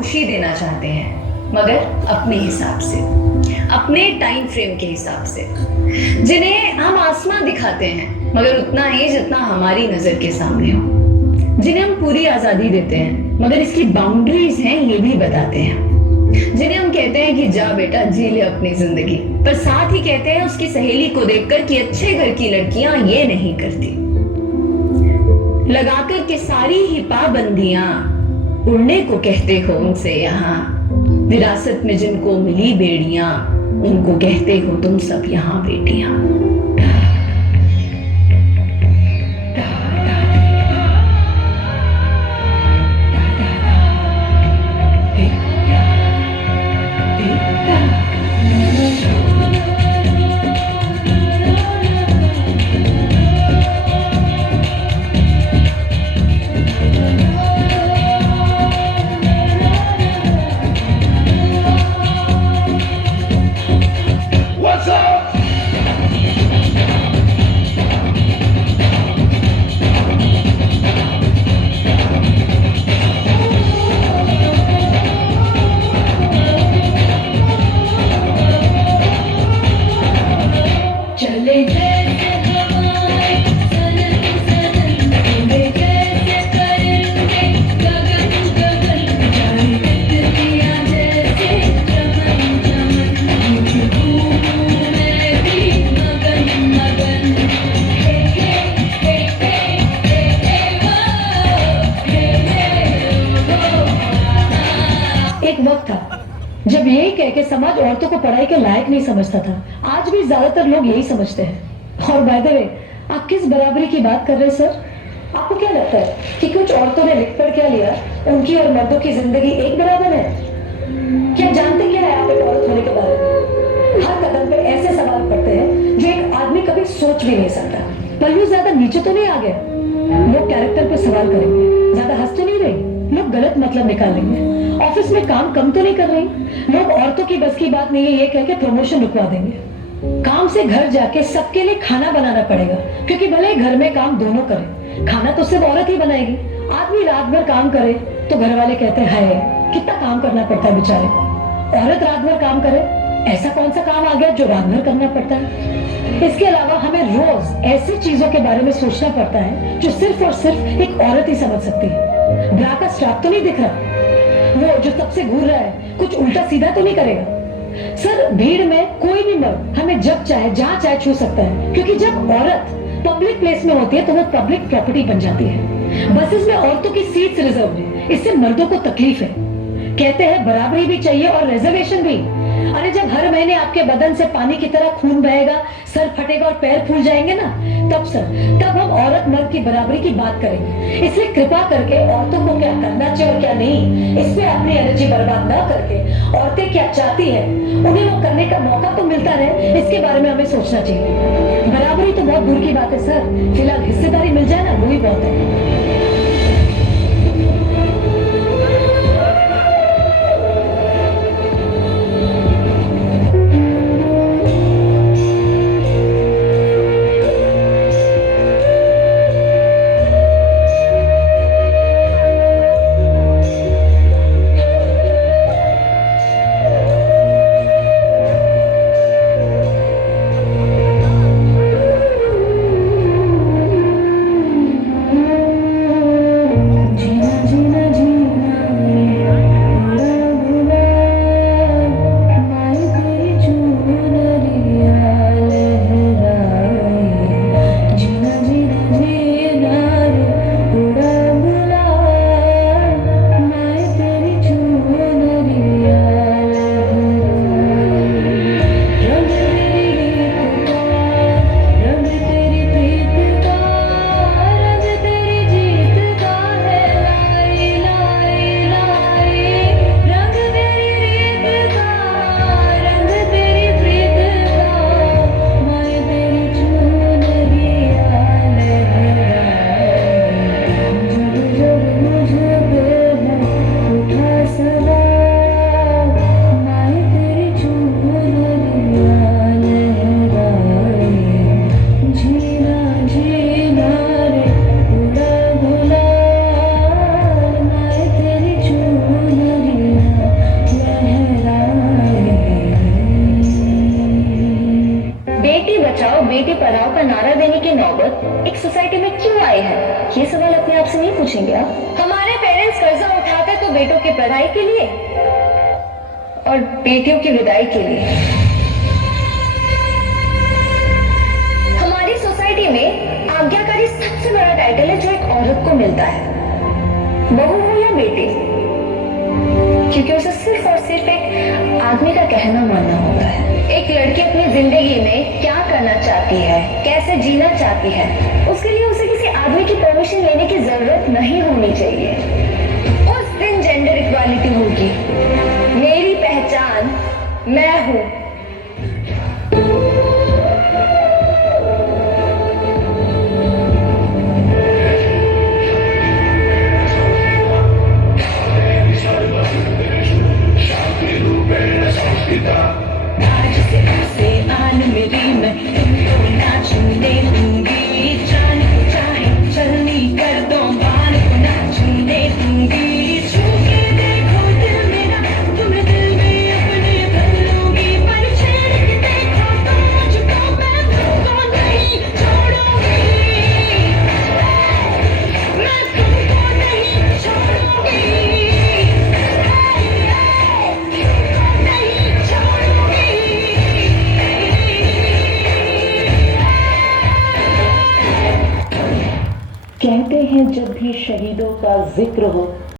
खुशी देना चाहते हैं, मगर अपने हिसाब से, अपने टाइम फ्रेम के हिसाब से। जिन्हें हम आसमां दिखाते हैं मगर उतना ही जितना हमारी नजर के सामने हो। जिन्हें हम पूरी आजादी देते हैं मगर इसकी बाउंड्रीज हैं ये भी बताते हैं। जिन्हें हम कहते हैं कि जा बेटा जी ले अपनी जिंदगी, पर साथ ही कहते हैं उसकी सहेली को देखकर कि अच्छे घर की लड़कियां ये नहीं करती। लगाकर के सारी ही पाबंदियां उड़ने को कहते हो उनसे यहाँ। विरासत में जिनको मिली बेड़ियां उनको कहते हो तुम सब यहाँ बेटियां। जब यही कह के समाज औरतों को पढ़ाई के लायक नहीं समझता था। आज भी ज्यादातर लोग यही समझते हैं। और बाय द वे, आप किस बराबरी की बात कर रहे हैं सर? आपको क्या लगता है कि कुछ औरतों ने लिख पढ़ क्या लिया, उनकी और मर्दों की जिंदगी एक बराबर है? क्या जानते क्या है आप एक औरत होने के बारे में? हर कदम पे ऐसे सवाल पड़ते हैं जो एक आदमी कभी सोच भी नहीं सकता। पल्लू ज्यादा नीचे तो नहीं आ गया? लोग कैरेक्टर पे सवाल करेंगे। ज्यादा हंस तो नहीं रहे? लोग गलत मतलब निकालेंगे। ऑफिस में काम कम तो नहीं कर रही? लोग औरतों की बस की बात नहीं है ये कह के प्रमोशन रुकवा देंगे। काम से घर जाके सबके लिए खाना बनाना पड़ेगा, क्योंकि भले घर में काम दोनों करें, खाना तो सिर्फ औरत ही बनाएगी। आदमी रात भर काम करे तो घर वाले कहते हैं हाय कितना काम करना पड़ता है बेचारे को। औरत रात भर काम करे, ऐसा कौन सा काम आ गया जो रात भर करना पड़ता है? इसके अलावा हमें रोज ऐसी चीजों के बारे में सोचना पड़ता है जो सिर्फ और सिर्फ एक औरत ही समझ सकती है। ब्रा का स्ट्रैप तो नहीं दिख रहा, वो जो सबसे घूर रहा है कुछ उल्टा सीधा तो नहीं करेगा? सर, भीड़ में कोई भी मर्द हमें जब चाहे जहां चाहे छू सकता है, क्योंकि जब औरत पब्लिक प्लेस में होती है तो वो पब्लिक प्रॉपर्टी बन जाती है। बसेस में औरतों की सीट्स रिजर्व है, इससे मर्दों को तकलीफ है। कहते हैं बराबरी भी चाहिए और रिजर्वेशन भी। अरे जब हर महीने आपके बदन से पानी की तरह खून बहेगा, सर फटेगा और पैर फूल जाएंगे ना, तब हम औरत मर्द की बराबरी की बात करेंगे। इसलिए कृपा करके औरतों को क्या करना चाहिए और क्या नहीं, इस पे अपनी एनर्जी बर्बाद ना करके औरतें क्या चाहती है उन्हें वो करने का मौका तो मिलता रहे, इसके बारे में हमें सोचना चाहिए। बराबरी तो बहुत दूर की बात है सर, फिलहाल हिस्सेदारी मिल जाए ना वो ही बहुत है। सोसाइटी में क्यों आए हैं, ये सवाल अपने आप से नहीं पूछेंगे आप? हमारे पेरेंट्स कर्जा उठाते तो बेटों की पढ़ाई के लिए और बेटियों की विदाई के लिए। हमारी सोसाइटी में आज्ञाकारी सबसे बड़ा टाइटल है जो एक औरत को मिलता है, बहू हो या बेटी, क्योंकि उसे सिर्फ और सिर्फ एक आदमी का कहना मानना होता है। एक लड़की अपनी जिंदगी में क्या करना चाहती है, कैसे जीना चाहती है, उसके लिए उसे किसी आदमी की परमिशन लेने की जरूरत नहीं होनी चाहिए। उस दिन जेंडर इक्वालिटी होगी। मेरी पहचान मैं हूं। आज से आन मेरी मैं तुमको नाचने दूंगी, जान को चाहे चलनी कर दो बाल को नाचने दूंगी। छू के देखो दिल मेरा, तुम्हें दिल में अपने भर लूंगी, पर छेड़ के देखो तो मुझको मैं तुमको नहीं छोड़ूंगी, मैं तुमको नहीं छोड़ूंगी, नहीं छोड़ूंगी। कहते हैं जब भी शहीदों का जिक्र हो